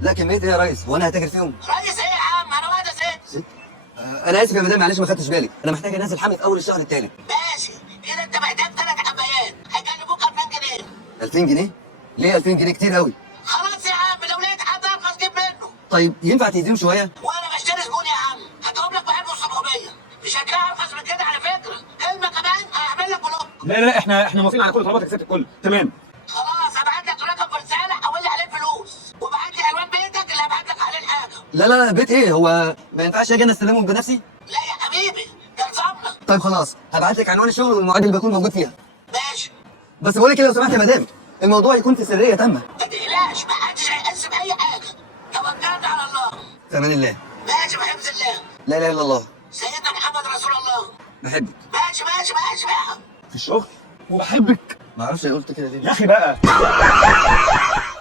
لا كميه ايه يا ريس؟ هو انا هتاجر فيهم؟ ريس ايه يا عم؟ انا واحده ست. ست؟ انا اسف يا مدام، معلش ما خدتش بالي، انا محتاج انزل حمل في اول الشهر التالت. ماشي كده انت محتاج 3 حبايات هيكلفوك 2000 جنيه. 2000 جنيه؟ ليه 2000 جنيه كتير قوي؟ خلاص يا عم لو لقيت حد ارخص جيب منه. طيب ينفع تزيدهم شويه؟ وانا بشتري زبون يا عم هجاوب لك ب 1700. مش هتلاقي ارخص من كده على فكره. كلمه كمان هعمل لك بلوك. لا احنا موافقين على كل طلباتك يا ست الكل. تمام. خلاص هبعت لك رقم في رساله حول لي عليه الفلوس وابعت لي عنوان بيتك اللي هبعت لك عليه الحاجه. لا بيت ايه؟ هو ما ينفعش اجي انا استلمهم بنفسي؟ لا يا حبيبي ده نظامنا. طيب خلاص هبعت لك عنوان الشغل والمواعيد اللي بكون موجود فيها. ماشي. بس بقول لك كده لو سمحت يا مدام، الموضوع يكون في سريه تامه. ما تقلقش محدش هيحس باي حاجه. توكلنا على الله. في امان الله. ماشي بحفظ الله. لا اله الا الله. سيدنا محمد رسول الله. بحبك. ماشي بقى. في الشغل وبحبك. ما اعرفش قلت كده ليه. يا اخي بقى.